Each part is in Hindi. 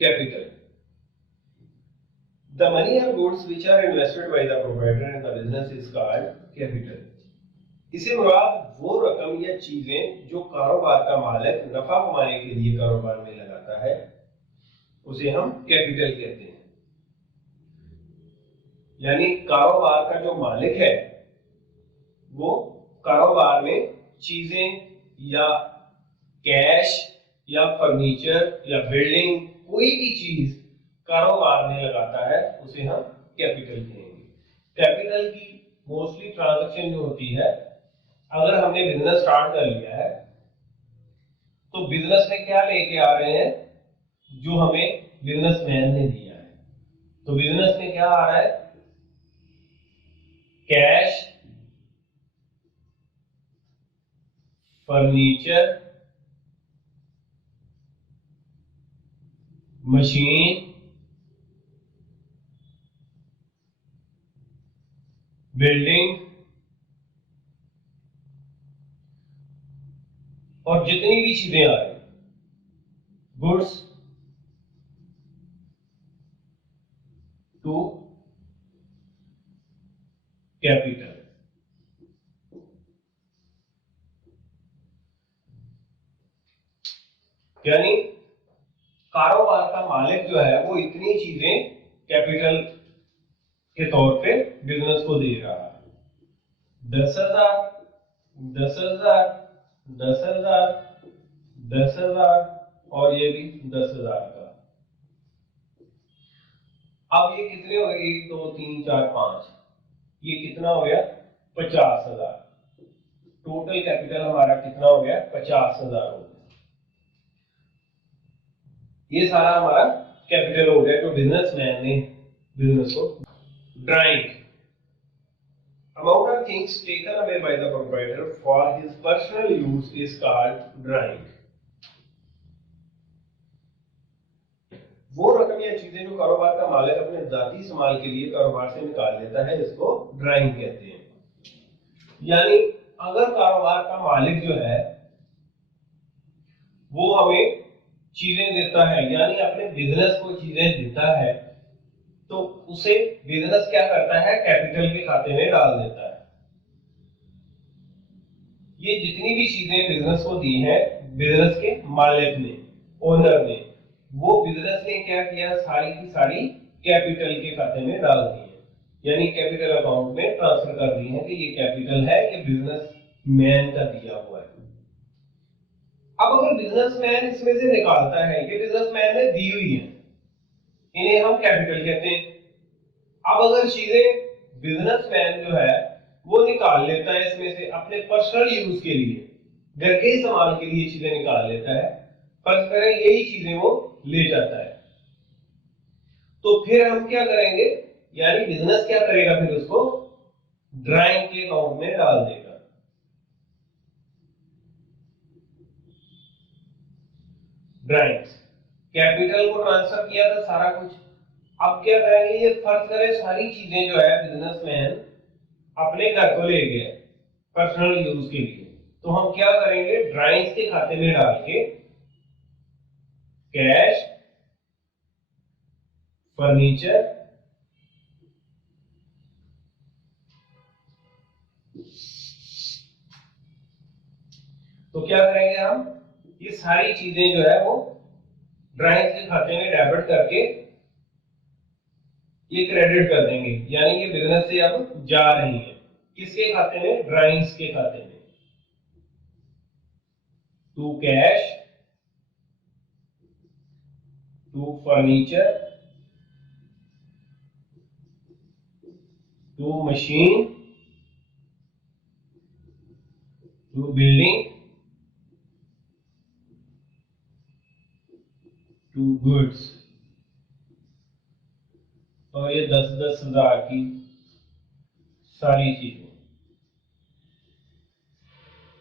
capital. The money or goods which are invested by the proprietor in the business is called capital. इसे मुराद वो रकम या चीजें जो कारोबार का मालिक नफा कमाने के लिए कारोबार में लगाता है उसे हम कैपिटल कहते हैं। यानी कारोबार का जो मालिक है वो कारोबार में चीजें या कैश या फर्नीचर या बिल्डिंग कोई भी चीज कारोबार में लगाता है उसे हम कैपिटल कहेंगे। कैपिटल की मोस्टली ट्रांजैक्शन जो होती है, अगर हमने बिजनेस स्टार्ट कर लिया है तो बिजनेस में क्या लेके आ रहे हैं जो हमें बिजनेसमैन ने दिया है। तो बिजनेस में क्या आ रहा है, कैश, फर्नीचर, मशीन, बिल्डिंग और जितनी भी चीजें आ रही, गुड्स टू कैपिटल। यानी कारोबार का मालिक जो है वो इतनी चीजें कैपिटल के तौर पे बिजनेस को दे रहा है। 10,000, 10,000, 10,000, 10,000 और ये भी 10,000 का। अब ये कितने हो गए, 1 2 3 4 5, ये कितना हो गया 50,000। टोटल कैपिटल हमारा कितना हो गया 50,000 हो गया। ये सारा हमारा कैपिटल हो गया जो बिजनेसमैन ने बिजनेस को। Drawing, amount of things taken away by the proprietor for his personal use is called drawing. वो रकम या चीजें जो कारोबार का मालिक अपने जाती इस्तेमाल के लिए कारोबार से निकाल लेता है इसको ड्राइंग कहते हैं। यानी अगर कारोबार का मालिक जो है वो हमें चीजें देता है, यानी अपने बिजनेस को चीजें देता है, तो उसे बिजनेस क्या करता है, कैपिटल के खाते में डाल देता है। ये जितनी भी चीजें बिजनेस को दी हैं बिजनेस के मालिक ने, ओनर ने, वो बिजनेस ने क्या किया, सारी की सारी कैपिटल के खाते में डाल दी है। यानी कैपिटल अकाउंट में ट्रांसफर कर दी है कि ये कैपिटल है, ये बिजनेस मैन का दिया हुआ है। अब अगर बिजनेसमैन इसमें से निकालता है, ये बिजनेसमैन ने दी हुई है, इन्हें हम कैपिटल कहते हैं। अब अगर चीजें बिजनेसमैन जो है वो निकाल लेता है इसमें से अपने पर्सनल यूज के लिए, घर के इस्तेमाल के लिए चीजें निकाल लेता है, फर्ज करें यही चीजें वो ले जाता है, तो फिर हम क्या करेंगे, यानी बिजनेस क्या करेगा, फिर उसको ड्राइंग के अकाउंट में डाल देगा। ड्राइंग्स, कैपिटल को ट्रांसफर किया था सारा कुछ। अब क्या करेंगे, ये फर्ज करें सारी चीजें जो है बिजनेसमैन अपने घर को ले गए पर्सनल यूज के लिए, तो हम क्या करेंगे, ड्राइंग्स के खाते में डाल के कैश, फर्नीचर, तो क्या करेंगे हम, ये सारी चीजें जो है वो ड्राइंग्स के खाते में डेबिट करके ये क्रेडिट कर देंगे। यानी ये बिजनेस से अब जा रही है किसके खाते में, ड्राइंग्स के खाते में। To cash, to furniture, to machine, to building, to goods. और ये 10,000 की सारी चीजें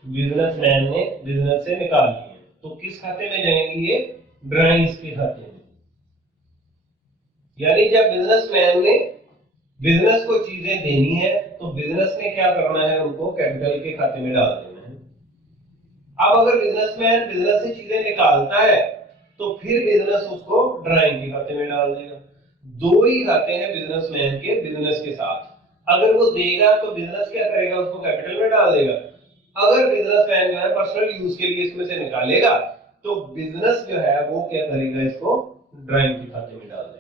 बिजनेसमैन ने बिजनेस से निकाल ली है, तो किस खाते में जाएंगी, ये ड्राइंग्स के खाते में। यानी जब बिजनेसमैन ने बिजनेस को चीजें देनी है तो बिजनेस ने क्या करना है, उनको कैपिटल के खाते में डाल देना है। अब अगर बिजनेसमैन बिजनेस से चीजें निकालता है तो फिर बिजनेस उसको ड्राइंग के खाते में डाल देगा। दो ही खाते हैं बिजनेसमैन के बिजनेस के साथ। अगर वो देगा तो बिजनेस क्या करेगा, उसको कैपिटल में डाल देगा। अगर बिजनेसमैन जो है पर्सनल यूज के लिए इसमें से निकालेगा तो बिजनेस जो है वो क्या करेगा, इसको ड्राइंग के खाते में डाल देगा।